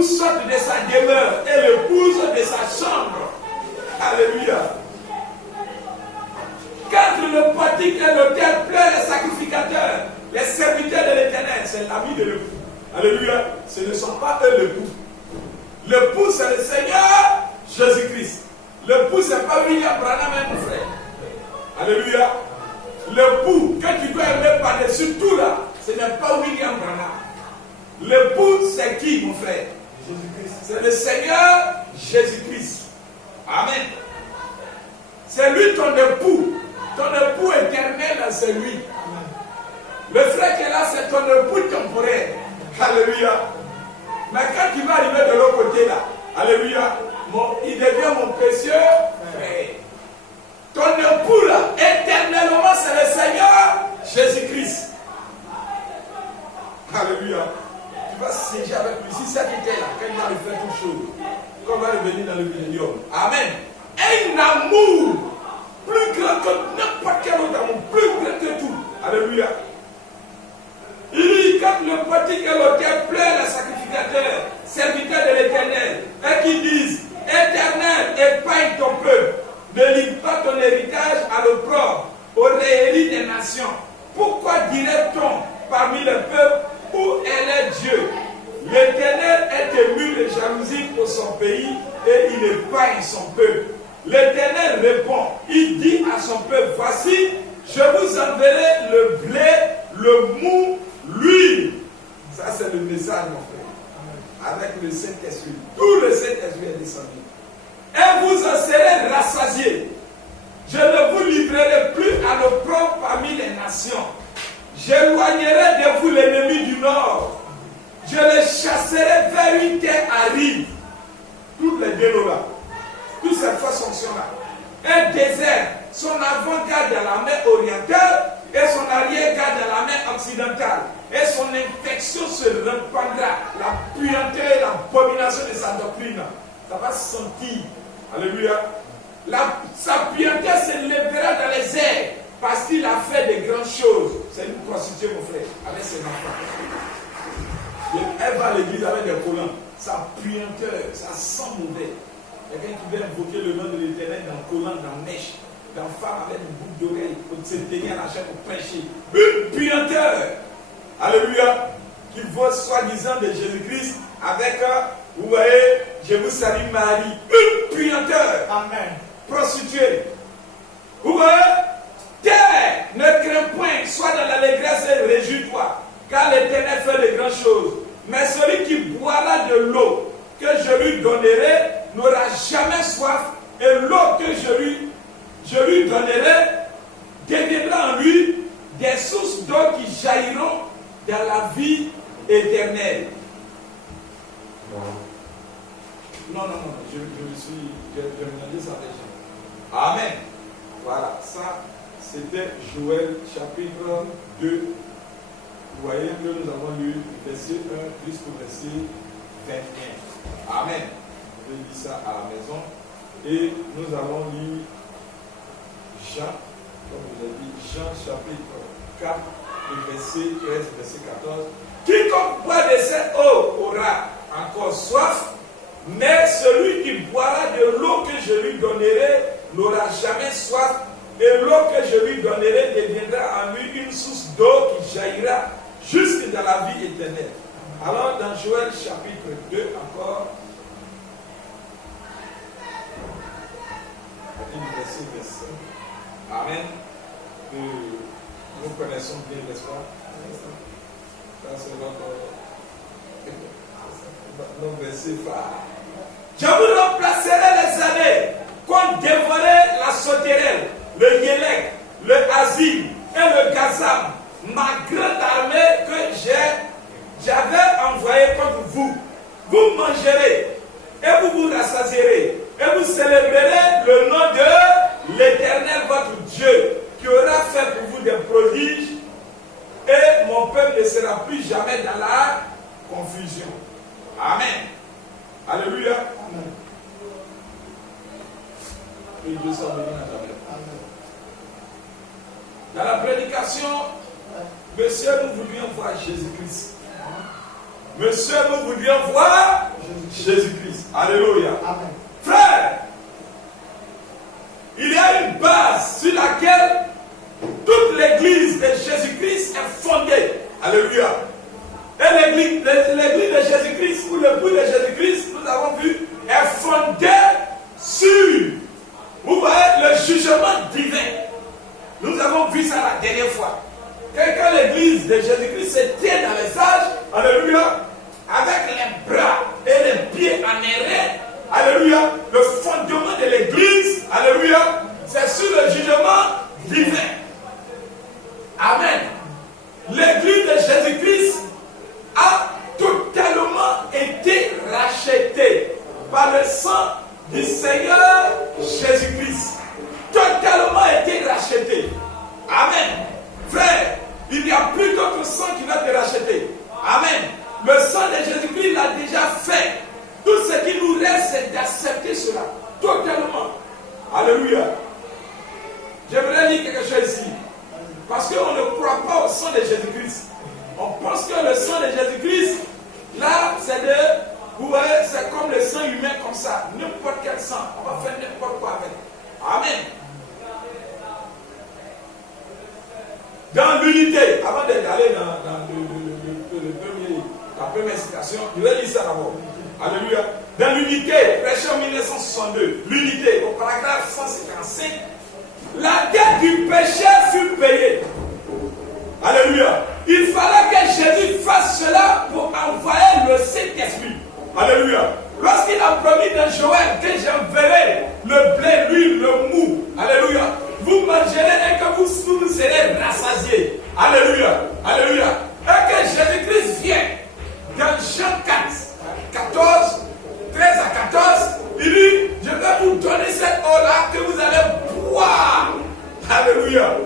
l'époux sorte de sa demeure et l'épouse de sa chambre. Alléluia. Quand le portique et l'autel pleurent les sacrificateurs, les serviteurs de l'Éternel, c'est l'ami de l'époux. Alléluia. Ce ne sont pas eux l'époux. L'époux, c'est le Seigneur Jésus-Christ. L'époux, ce n'est pas William Branham, mon frère. Alléluia. L'époux, que tu dois aimer par-dessus tout là, ce n'est pas William Branham. L'époux, c'est qui, mon frère? Jésus-Christ. C'est le Seigneur Jésus-Christ. Amen. C'est lui ton époux. Ton époux éternel, c'est lui. Amen. Le frère qui est là, c'est ton époux temporaire. Alléluia. Mais quand tu vas arriver de l'autre côté là, alléluia, il devient mon précieux frère. Ton époux là, éternellement, c'est le Seigneur Jésus-Christ. Alléluia. Tu vas siéger avec lui. Si ça qui était là, quand il va lui faire toutes choses, quand on va revenir dans le millénium. Amen. Un amour plus grand que n'importe quel autre amour, plus grand que tout. Alléluia. Il dit, quand le portique et l'autel pleurent les sacrificateurs, serviteurs de l'Éternel, et qui disent, Éternel, épargne ton peuple, ne livre pas ton héritage à l'opprobre, aux réélis des nations. Pourquoi dirait-on parmi les peuples, où est Dieu? L'Éternel est ému de jalousie pour son pays et il épargne son peuple. L'Éternel répond, il dit à son peuple, voici, je vous enverrai le blé, le mou, l'huile. Ça c'est le message, mon frère. Avec le Saint-Esprit. Tout le Saint-Esprit est descendu. Et vous en serez rassasiés. Je ne vous livrerai plus à l'opprobre parmi les nations. J'éloignerai de vous l'ennemi du nord. Je les chasserai vers une terre aride. Toutes les délos là. Toutes ces façons fonctions-là. Un désert, son avant-garde à la mer orientale et son arrière-garde à la mer occidentale. Et son infection se répandra. La puanteur et l'abomination de sa doctrine. Ça va se sentir. Alléluia. Sa puanteur se lèvera dans les airs parce qu'il a fait de grandes choses. C'est une prostituée, mon frère, avec ses enfants. Elle va à l'église avec des collants. Sa puanteur, ça sent mauvais. Quelqu'un qui veut invoquer le nom de l'Éternel dans le collant, dans la mèche, dans la femme avec une boucle d'oreille, pour se tenir à la chaîne pour prêcher. Une puanteur. Alléluia. Qui vaut soi-disant de Jésus-Christ avec, vous voyez, je vous salue Marie. Une puanteur. Amen. Prostituée. Vous voyez, terre, ne crains point, sois dans l'allégresse et réjouis-toi, car l'Éternel fait de grandes choses. Mais celui qui boira de l'eau que je lui donnerai n'aura jamais soif, et l'eau que je lui donnerai deviendra en lui des sources d'eau qui jailliront dans la vie éternelle. Non, je me dis ça déjà. Amen. Voilà, ça c'était Joël chapitre 2. Vous voyez que nous avons lu verset 1 jusqu'au verset 21. Amen. Vous pouvez lire ça à la maison. Et nous allons lire Jean, comme vous avez dit, Jean chapitre 4, verset 13, verset 14. Quiconque boit de cette eau aura encore soif, mais celui qui boira de l'eau que je lui donnerai n'aura jamais soif, et l'eau que je lui donnerai deviendra en lui une source d'eau qui jaillira jusque dans la vie éternelle. Alors dans Joël chapitre 2 encore, verset. Amen. Nous connaissons bien, n'est-ce pas? Ça c'est notre verset phare. Je vous remplacerai les années qu'ont dévoré la sauterelle, le yélek, le azim et le gazam, ma grande armée que j'avais envoyée contre vous. Vous mangerez et vous vous rassasierez et vous célébrerez le nom de l'Éternel votre Dieu qui aura fait pour vous des prodiges, et mon peuple ne sera plus jamais dans la confusion. Amen. Alléluia. Amen. Et Dieu s'en bénit à jamais. Dans la prédication, monsieur, nous voulions voir Jésus-Christ. Monsieur, nous voulions voir Jésus-Christ. Alléluia. Amen. Frère, il y a une base sur laquelle toute l'église de Jésus-Christ est fondée. Alléluia. Et l'église de Jésus-Christ, ou le but de Jésus-Christ, nous avons vu, est fondée sur, vous voyez, le jugement divin. Nous avons vu ça la dernière fois. Quand l'église de Jésus-Christ se tient dans les âges, alléluia, avec les bras et les pieds en arrêt, alléluia, le fondement de l'église, alléluia, c'est sur le jugement divin. Amen. L'église de Jésus-Christ a totalement été rachetée par le sang du Seigneur Jésus-Christ. Totalement été rachetée. Amen. Frère, il n'y a plus d'autre sang qui va te racheter. Amen. Le sang de Jésus-Christ l'a déjà fait. Tout ce qui nous reste, c'est d'accepter cela. Totalement. Alléluia. J'aimerais lire quelque chose ici. Parce qu'on ne croit pas au sang de Jésus-Christ. On pense que le sang de Jésus-Christ, là, c'est de, vous voyez, c'est comme le sang humain comme ça. N'importe quel sang. On va faire n'importe quoi avec. Amen. Dans l'unité, avant d'aller dans la première citation, je vais lire ça d'abord. Alléluia. Dans l'unité, prêché en 1962, l'unité, au paragraphe 155, la dette du péché fut payée. Alléluia. Il fallait que Jésus fasse cela pour envoyer le Saint-Esprit. Alléluia. Lorsqu'il a promis dans Joël que j'enverrai le blé, l'huile, le mou. Alléluia. Vous mangerez et que vous serez rassasiés. Alléluia. Alléluia. Et que Jésus-Christ vient dans Jean 14, 13 à 14, il dit, je vais vous donner cette eau-là que vous allez boire. Alléluia.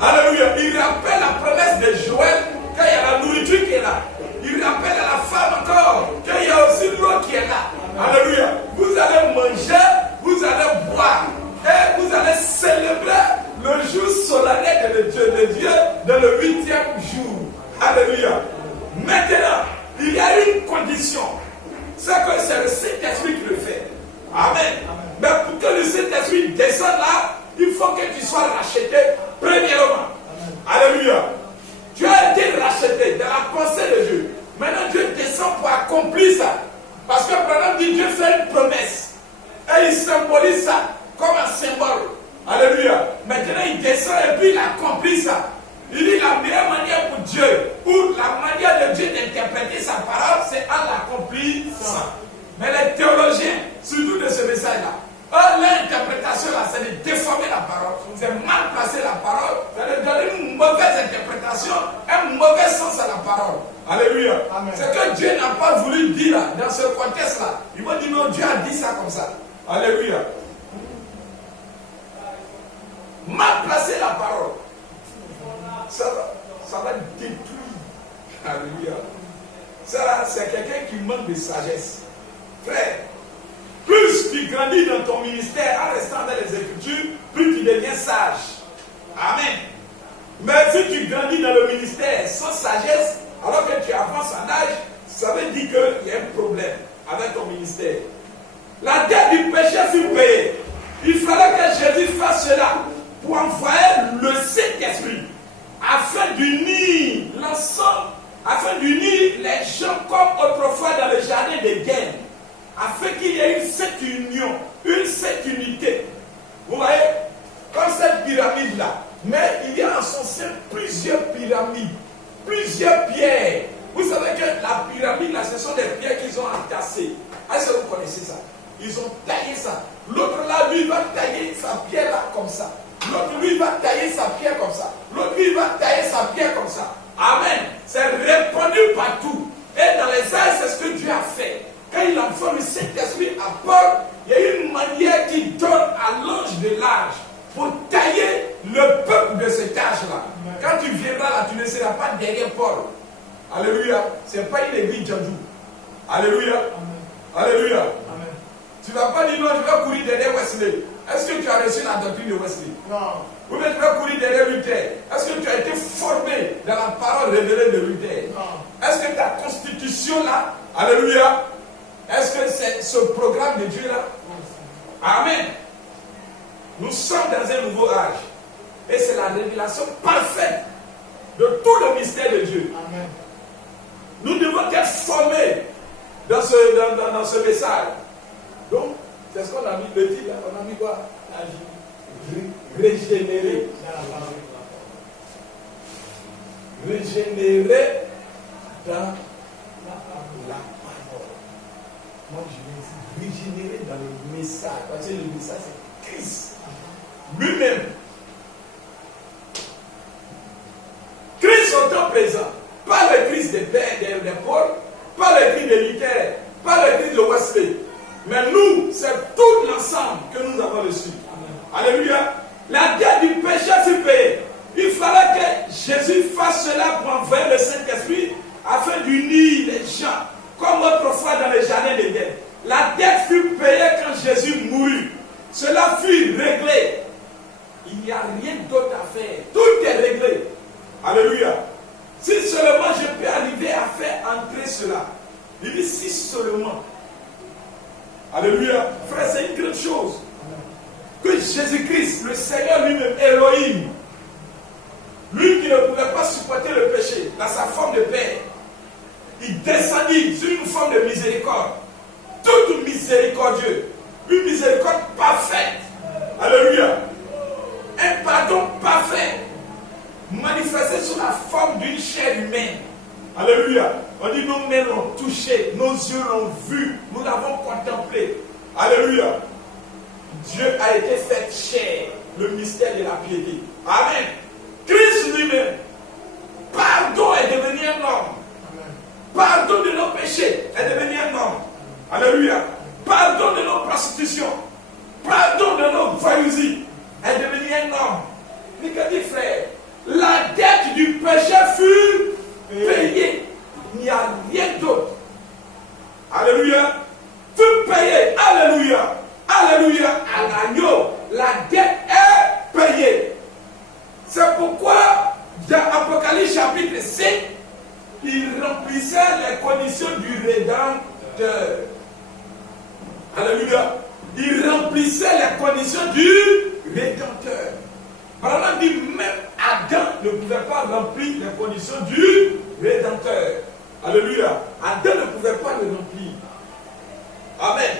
Alléluia. Il rappelle la promesse de Joël quand il y a la nourriture qui est là. Il rappelle à la femme encore qu'il y a aussi l'eau qui est là. Alléluia. Vous allez manger, vous allez boire. Et vous allez célébrer le jour solennel de Dieu dans le 8e jour. Alléluia. Maintenant, il y a une condition. C'est que c'est le Saint-Esprit qui le fait. Amen. Mais pour que le Saint-Esprit descende là, il faut que tu sois racheté premièrement. Alléluia. Tu as été racheté dans la pensée de Dieu. Maintenant, Dieu descend pour accomplir ça. Parce que, par exemple, Dieu fait une promesse. Et il symbolise ça comme un symbole. Alléluia. Maintenant, il descend et puis il accomplit ça. Il dit la meilleure manière pour Dieu, ou la manière de Dieu d'interpréter sa parole, c'est en l'accomplissant. Mais les théologiens, surtout de ce message-là, l'interprétation là, c'est de déformer la parole, c'est mal placer la parole, c'est de donner une mauvaise interprétation, un mauvais sens à la parole. Alléluia. C'est que Dieu n'a pas voulu dire là, dans ce contexte-là. Il va dire non, Dieu a dit ça comme ça. Alléluia. Mal placer la parole, ça va détruire. Alléluia. Ça, c'est quelqu'un qui manque de sagesse. Frère, plus tu grandis dans ton ministère en restant dans les Écritures, plus tu deviens sage. Amen. Mais si tu grandis dans le ministère sans sagesse, alors que tu avances en âge, ça veut dire qu'il y a un problème avec ton ministère. La dette du péché fut payée. Il fallait que Jésus fasse cela pour envoyer le Saint-Esprit afin d'unir l'ensemble, afin d'unir les gens comme autrefois dans le jardin d'Éden, afin qu'il y ait une cette union, une cette unité. Vous voyez, comme cette pyramide-là, mais il y a en son sein plusieurs pyramides, plusieurs pierres. Vous savez que la pyramide, là, ce sont des pierres qu'ils ont entassées. Est-ce que vous connaissez ça? Ils ont taillé ça. L'autre là, lui, va tailler sa pierre là comme ça. L'autre, lui, va tailler sa pierre comme ça. L'autre, lui, va tailler sa pierre comme ça. Amen. C'est répandu partout. Et dans les airs, c'est ce que Dieu a fait. Quand il envoie le Saint-Esprit à Paul, il y a une manière qu'il donne à l'ange de l'âge pour tailler le peuple de cet âge-là. Quand tu viendras là, tu ne seras pas derrière Paul. Alléluia. Ce n'est pas une église Djandou. Alléluia. Amen. Alléluia. Amen. Tu ne vas pas dire non, je vais courir derrière Wesley. Est-ce que tu as reçu la doctrine de Wesley? Non. Ou bien tu vas courir derrière Luther. Est-ce que tu as été formé dans la parole révélée de Luther? Non. Est-ce que ta constitution là, alléluia, Est-ce que c'est ce programme de Dieu là? Amen. Nous sommes dans un nouveau âge. Et c'est la révélation parfaite de tout le mystère de Dieu. Amen. Nous devons être formés dans ce message. Donc, c'est ce qu'on a mis le titre là. On a mis quoi? Régénérer. Régénérer dans la parole. Moi, je vais dire régénérer dans le message. Parce que le message, c'est Christ lui-même. Christ en temps présent. Pas le Christ des Paul, pas le Christ de Luther, pas le Christ de Wesley. Mais nous, c'est tout l'ensemble que nous avons reçu. Amen. Alléluia. La dette du péché fut payée. Il fallait que Jésus fasse cela pour envoyer le Saint-Esprit afin d'unir les gens, comme autrefois dans le jardin d'Éden. La dette fut payée quand Jésus mourut. Cela fut réglé. Il n'y a rien d'autre à faire. Tout est réglé. Alléluia. Si seulement je peux arriver à faire entrer cela. Il dit si seulement. Alléluia. Frère, c'est une grande chose. Que Jésus-Christ, le Seigneur lui-même, Elohim, lui qui ne pouvait pas supporter le péché dans sa forme de Père, il descendit sur une forme de miséricorde. Toute miséricordieux. Une miséricorde parfaite. Alléluia. Un pardon parfait. Manifesté sous la forme d'une chair humaine. Alléluia. On dit nos mains l'ont touché, nos yeux l'ont vu, nous l'avons contemplé. Alléluia. Dieu a été fait chair, le mystère de la piété. Amen. Christ lui-même, pardon est devenu un homme. Pardon de nos péchés est devenu un homme. Alléluia. Pardon de nos prostitutions, pardon de nos voyousies est devenu un homme. Nicolas frère, la dette du péché fut payée. Il n'y a rien d'autre. Alléluia. Fut payée. Alléluia. Alléluia. À l'agneau. La dette est payée. C'est pourquoi dans Apocalypse chapitre 5, il remplissait les conditions du Rédempteur. Alléluia. Il remplissait les conditions du Rédempteur. Vraiment dit, même Adam ne pouvait pas remplir les conditions du Rédempteur. Alléluia. Adam ne pouvait pas le remplir. Amen.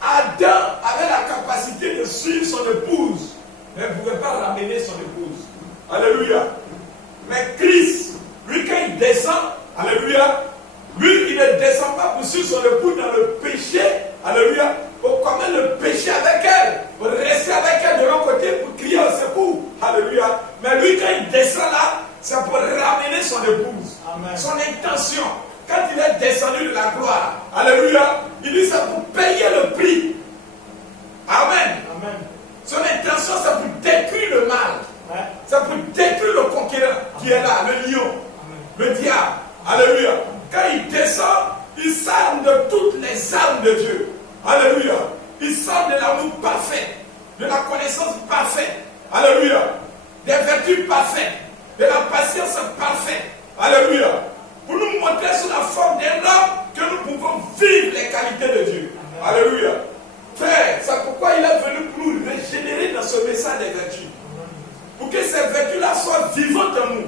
Adam avait la capacité de suivre son épouse, mais ne pouvait pas ramener son épouse. Alléluia. Mais Christ, lui quand il descend, alléluia, lui il ne descend pas pour suivre son épouse dans le péché, alléluia, pour commettre le péché avec elle, pour rester avec elle de l'autre côté, pour crier au secours, alléluia. Mais lui quand il descend là, c'est pour ramener son épouse. Amen. Son intention, quand il est descendu de la gloire, alléluia, il dit c'est pour payer le prix. Amen. Amen. Son intention c'est pour détruire le mal. Ouais. C'est pour détruire le conquérant qui est là, le lion, le diable. Alléluia. Quand il descend, il s'arme de toutes les armes de Dieu. Alléluia. Il sort de l'amour parfait, de la connaissance parfaite. Alléluia. Des vertus parfaites, de la patience parfaite. Alléluia. Pour nous montrer sous la forme d'un homme que nous pouvons vivre les qualités de Dieu. Amen. Alléluia. Frère, c'est pourquoi il est venu pour nous régénérer dans ce message des vertus. Pour que ces vertus-là soient vivantes en nous.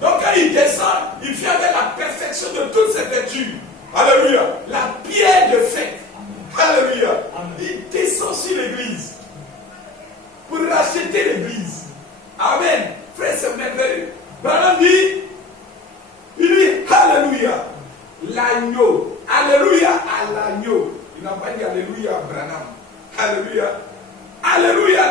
Donc quand il descend, il vient avec la perfection de toutes ces vertus. Alléluia. La pierre de fête. Alléluia. Il descend sur l'église pour racheter l'église. Amen. Frère, c'est merveilleux. Branham dit, il dit Alléluia. L'agneau. Alléluia à l'agneau. Il n'a pas dit Alléluia à Branham. Alléluia. Alléluia.